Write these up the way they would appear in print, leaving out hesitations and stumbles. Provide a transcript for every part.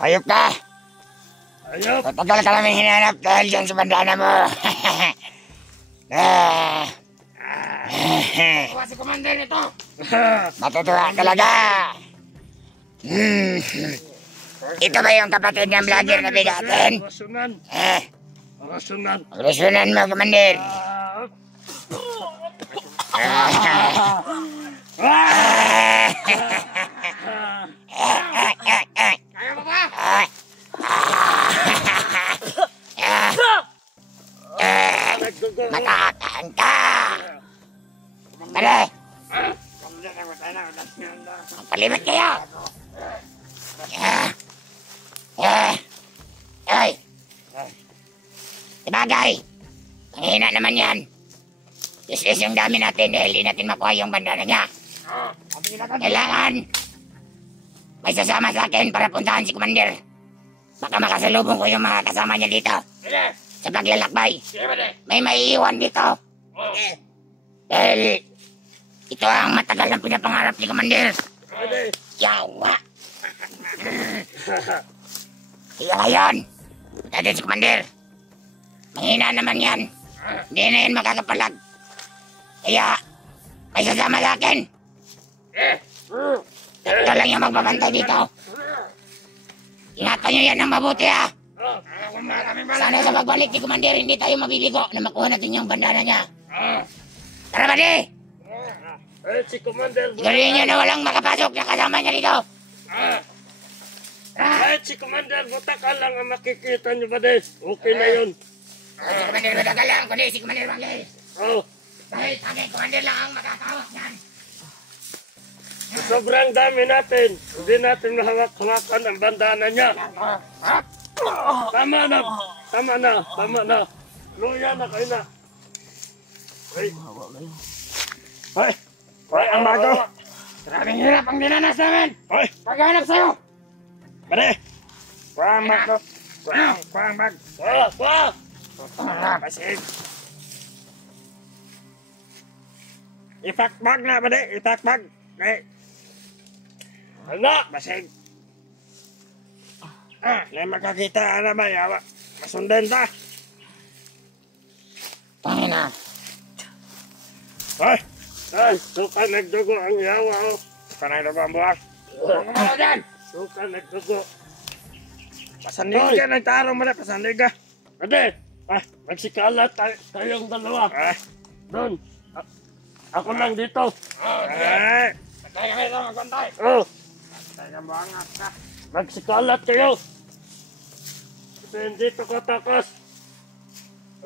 Hayop ka! Ayop! Matagal ka namin hinanap dahil dyan sa bandana mo. Kuha si Commander nito! Matutuwa talaga! Ito ba yung kapatid ng vlogger na bigatin? Rasunan! Rasunan! Rasunan mo, Commander! Kaya mo ba? Matakaan ka! Tara! Magpalimat kayo! Ay! Sabagay! Ang hina naman yan! Useless yung dami natin dahil di natin makuha yung bandana niya. Kailangan may sasama sa akin para puntahan si Commander. Baka makasalubong ko yung mga kasama niya dito. Sa paglalakbay. May maiiwan dito. Dahil ito ang matagal na pinapangarap ni Commander. Yawa! Kaya ngayon, natin si Commander. Mahina naman yan. Hindi na yan makakapalag. Kaya, may sasama sa akin. Ito lang yung magbabantay dito. Ingatan nyo yan ng mabuti ha. Sana sa pagbalik ni Commander, hindi tayo mabibigo na makuha natin yung bandana niya. Tara ba di? Si Commander... Sigurihin nyo na walang makapasok na kasama niya dito. Kahit si Commander Butakan lang ang makikita nyo ba di? Okay na yun. Si Commander Butakan lang, kundi si Commander Wangel. Oh. Dahil aking Commander lang ang makakawak niyan. Sobrang dami natin. Hindi natin mahawak-hawakan ang bandana niya. Tama na. Tama na. Tama na. Luya na kayo na. Ay. Ay. Ay, ang bago. Maraming hirap ang dinanas namin. Ay. Paghanap sa'yo. Pare. Kuha ang bag ko. Kuha ang bag. Kuha. Pasig. Itakbag na, pare. Itakbag. Ay. Ano? Basig. May makakita na ba? Yawa. Masundan ta. Pangina. Ay. Ay. Suka nagdugo ang yawa. Suka nagdugo ang buwak. Ano dyan? Suka nagdugo. Pasandig ka. Nagtarong mo na. Pasandig ka. Ate. Ah. Magsikalat tayong dalawa. Ah. Doon. Ako lang dito. Ay. Patay ka kayo magpantay. Oh. Patay ka buwangat ka. Magsikalat kayo. Kasi hindi ito katakas.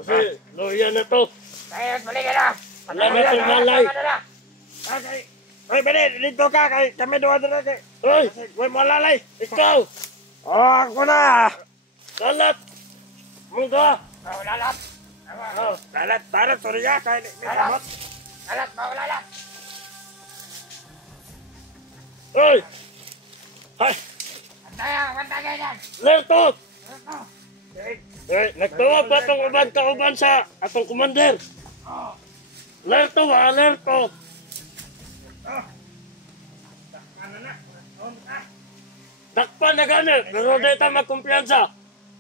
Kasi loya na to. Kaya balik ka na. Alam na itong malay. Ay, bali, dito ka. Kami doon na rin. Ay, huwag mo lalay. Ikaw. Oh, ako na. Kalat. Mungga. Bawa lalat. Oh, lalat. Sorry ya. Lalat. Lalat, bawa lalat. Ay. Ay. Bantay kayo dyan. Lerto. Nagtawag ba itong uban sa atong commander? Alerto ba? Alerto! Dakpan na gani! Pero dito magkumpiyansa!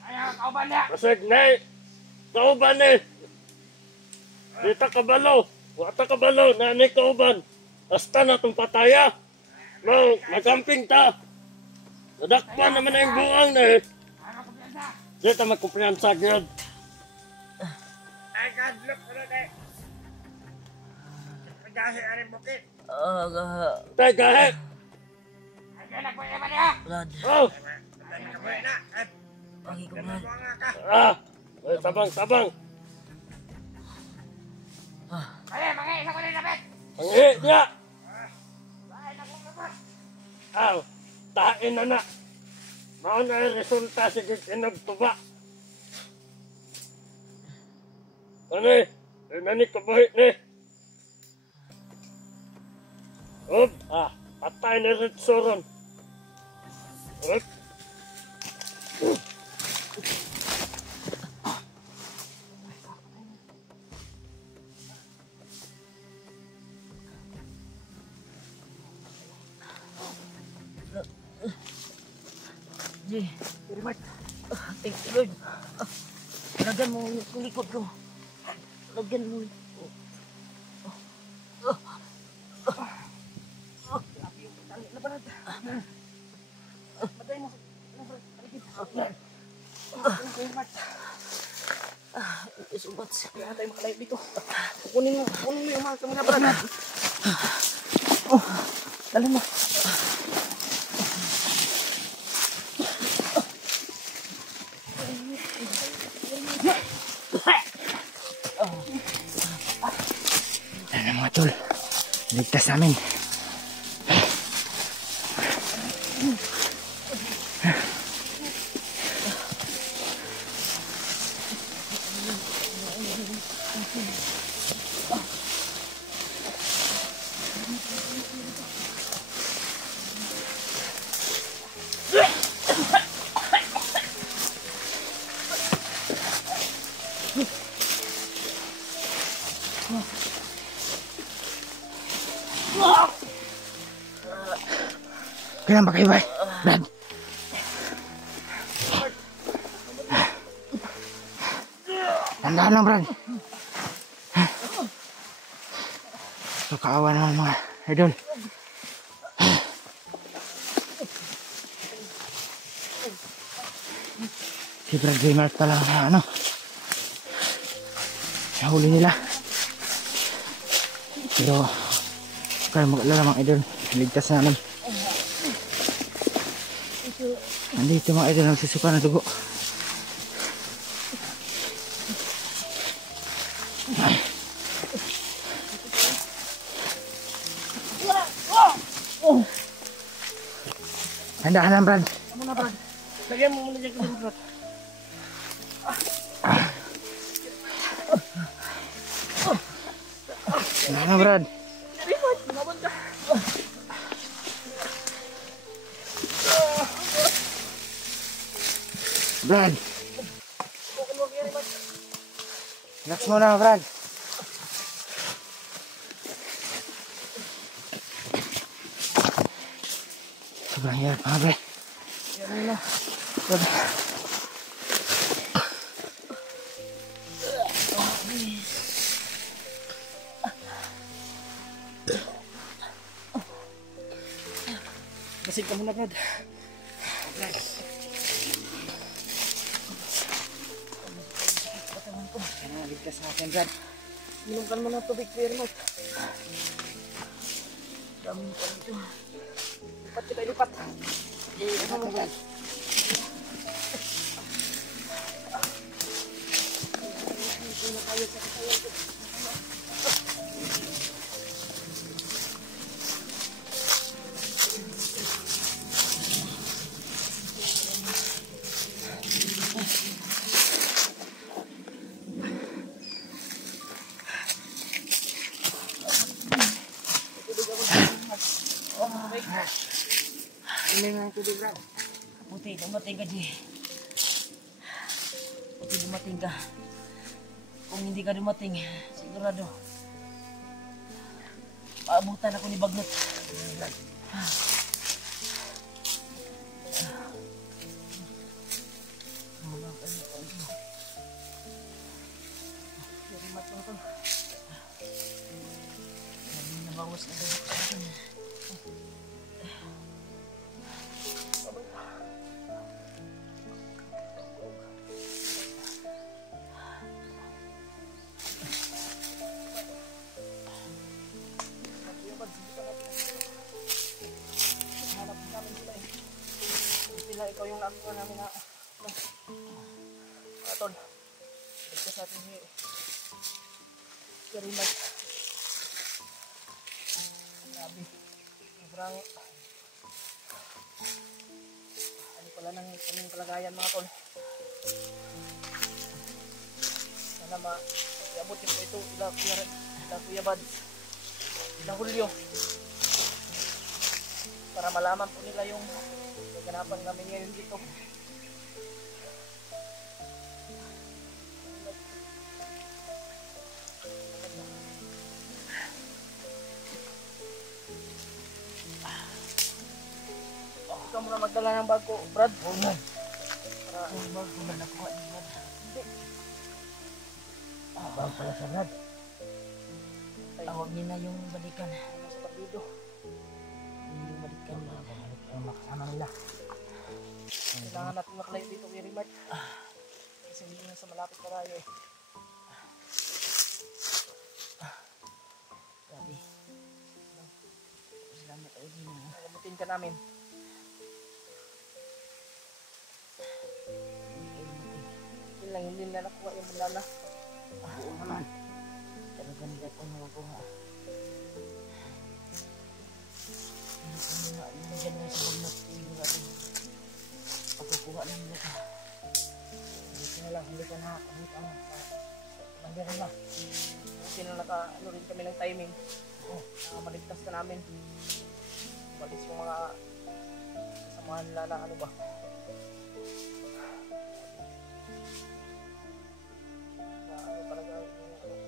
Ayaw, kauban niya! Kasi kauban eh! Dito kabalo! Wata kabalo! Nani kauban! Hasta na itong pataya! No, nagamping ta! Nadakpan naman na yung buang na eh! Dito magkumpiyansa gyud. Ay, kadlok ko na tayo. Pagkahi aring bukit. Tay kahit! Ay, kaya nagpuya ba niya? Oh! Ay, nagpuya na. Ay, buwanga ka. Ay, tabang! Ay, mga isa ko rin napit. Ang hit niya! Ay, nakungabot. Tain na. Mao na yung resulta sige kinagtuba. Ano eh? Nani kabuhi ni. Patay na rin suron. Jay. Very much. Thank you, Lord. Lagyan mo yung likod ko. Lagyan mo. Grabe yung tali na Brad. Matay mo. Very much. So much. Kaya tayo makalayo dito. Kunin mo yung mga kamera, Brad. Dali mo. Ano mga tol, ligtas namin. Kailan ba kayo ba? Brad? Tandaan lang, Brad. Kakaawa naman mga idol. Si Brad Gamer pala na ano. Nahuli nila. Pero kaya mag-alala mga idol. Ligtas namin. Nandito mga idol, nagsusuka ng dugo. Handaan lang, Brad. Kamu na, Brad. Lagyan mo muna dyan ko dito, Brad. Handaan lang, Brad. Brad. Relax muna, Brad. Sobrang hirap mga Brad. Yan na. Brad. Basig ka muna, Brad. Ligtas sa akin, Brad. Minum ka muna ng tubig, very much. Dami pa dito. Lipat kita, lipat. Lipat mo, Brad. Ini nga tubig, Brad. Puti, dumating ka, G. Puti, dumating ka. Kung hindi ka dumating, sigurado, paabutan ako ni Bagnot. Very much lang ito. Hindi na bawas na dito sa akin. Sila, ikaw yung nakuha namin na atol. Ito sa atin si very much. Grabe. Sobrang ano pala ng kaming kalagayan mga tol. Sana iabot ko ito ila Kuya Bad, ila Julio, para malaman po nila yung ganapan namin ngayon dito. ikaw muna magdala ng bag ko, Brad. Oo nga. Para Bag ko na nakuha ni Brad. hindi. Bag pala sa Brad. Ay, Tawag niya na yung balikan. ano sa tabido. Yung balikan na. Ang makasama nila. Kailangan natin makalayo dito, Kuya Rimart. Kasi hindi na sa malapit na tayo eh. Grabe. Salamat tayo din na. Nagamutin ka namin. Yun lang, hindi na nakuha yung banana. Oo naman. Talaga nila ito nakukuha. Yung dyan na sa bag na tingin natin. Pagkukuha lang nila ito. Dito na lang, hindi ka na. Dito na. Mandirin na. Kasi na ano rin kami ng timing. Maligtas na namin. Balis yung mga kasamahan nila na ano ba. Na ano talaga yung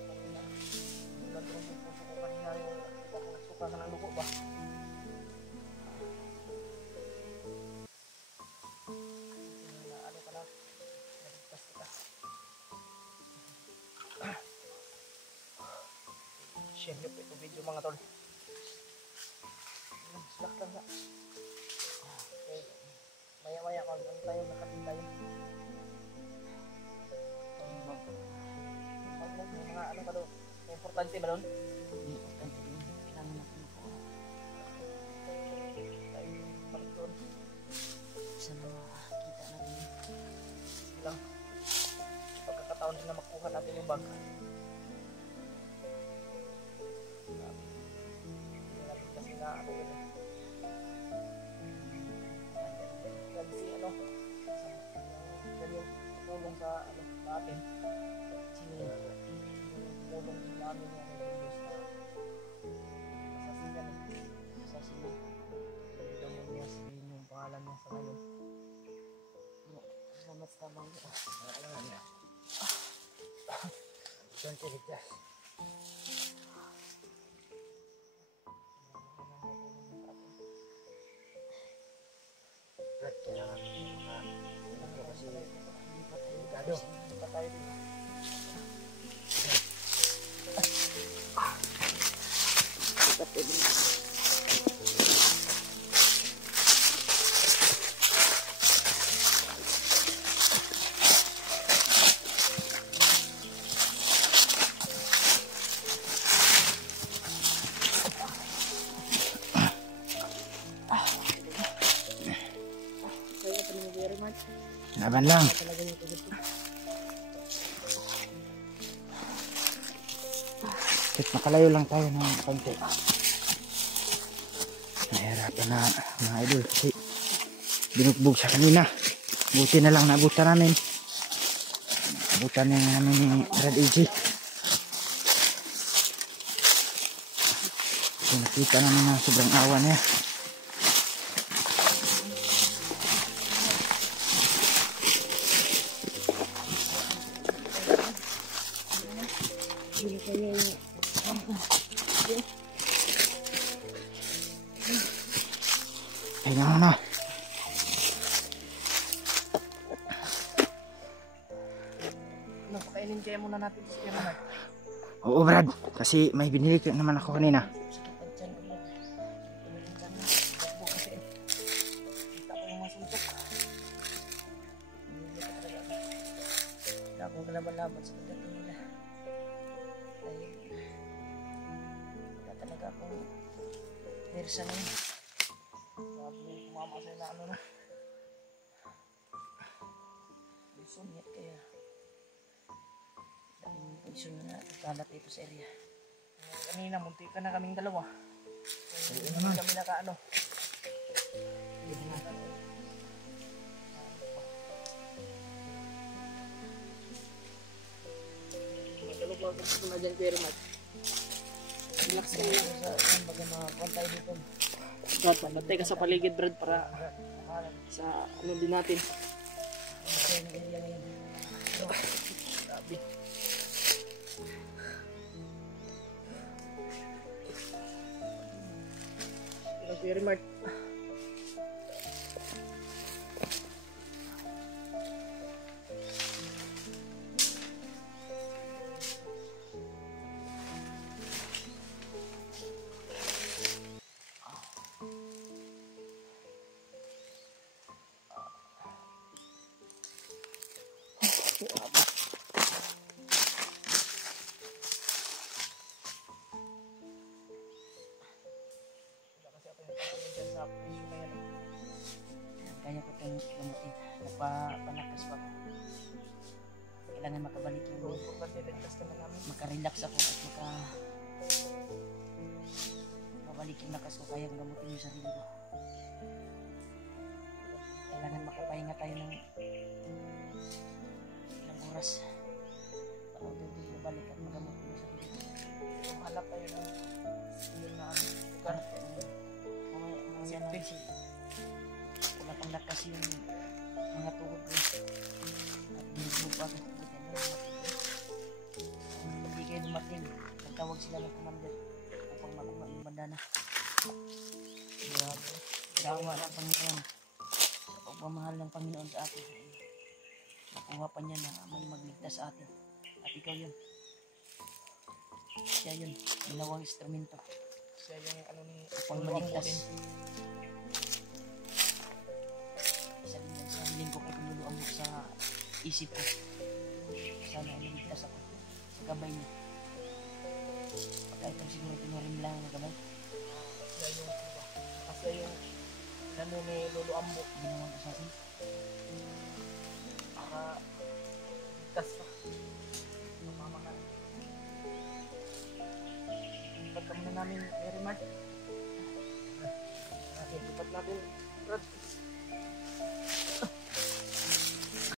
kanina. Yung nandun yung puso ko kanina yung nagsuka ka ng lugo ba. Kasi na ano ka na. Maligtas ka. Share nyo po ito video mga tol. Slack lang na. Okay. Maya-maya mag ano tayo, nakatin tayo. May mga ano ka doon? May importante ba doon? Importante din. Kailangan natin makuha. Tayo balik doon. Sana makakita natin. Sige lang. Pagkakataon din na makuha natin yung bag. Hindi natin kasi na ano yun eh. Kasi ano, yan yung tulong sa ano sa atin. Sige. Yung tulong din namin yung ano yung Diyos na masasiyan eh. Sasili. Hindi daw niya sabihin yung pangalan niya sa ngayon. Salamat sa tabang ko. Alam niya. Don't you ligtas. Brad, kailangan ito kasi hindi pa tayo ligado. Hindi pa tayo dito. Kaya pa naman very much. Laban lang. Talaga yung tugot ko. Kahit makalayo lang tayo ng konti. Nahirapan na mga idol kasi binugbog sa kanina. Buti na lang nabutan namin. Nabutan na namin ni Brad AG. So nakita namin na sobrang awa niya. Hindi kaya yung Pahinga muna. ano, pakainin kaya muna natin sa kaya naman. Oo Brad, kasi may binili naman ako kanina. Sakit ang tiyan ulit. Ulitan na. Bakbo kasi eh. Kita ko yung masuntok. Hindi ka talaga. Wala akong laban-laban sa pagdating nila. Dahil wala talaga akong persa na yun. Sabi yung kumama sa'yo na ano na. Luson yet kaya. Daming poison na kalat dito sa area. Kanina, munti ka na kaming dalawa. Hindi kami nakaano. Hindi na kami. Magkalog mo ako na dyan, very much. Relax ka lang. Saan baga makakuha tayo dito? Brad, magantay ka sa paligid, Brad, para sa ano din natin. Grabe. Very much. palakas pa ako. Kailangan makabalik yung Importante, ligtas ka na namin. makarelax ako at mabalik yung lakas ko, kaya kong gamutin yung sarili ko. Kailangan makapahinga tayo ng ilang oras para unti-unti mabalik at magamot yung sarili ko. Hanap tayo ng yun na ano, lugar. Ganap ko ng mga naisip. Wala pang lakas yung mga tuhod ko at binugbog pa ako. Buti na dumating. Kung hindi kayo dumating, nagtawag sila ng commander upang makuha yung bandana. Grabe. Dawa ng Panginoon. Sa pagmamahal ng Panginoon sa atin. Nakuha pa niya na may magligtas sa atin. At ikaw yun. Siya yun. Ginawang instrumento. Siya yung ano ni Upang Luluang maligtas. Munin. Isa din yan sa hiling ko kay Pinuluan mo sa isip ko. Sana ay maligtas ako sa gabay niya. Pagka itong siguro tinurin lang na gabay. Siya yung ano ba? Kasi yung ano ni Lolo Ambo Ginawang assassin. para ligtas ka. Mamamakan. Lipat ka muna namin, Mary Mart. Lipat natin, Brad.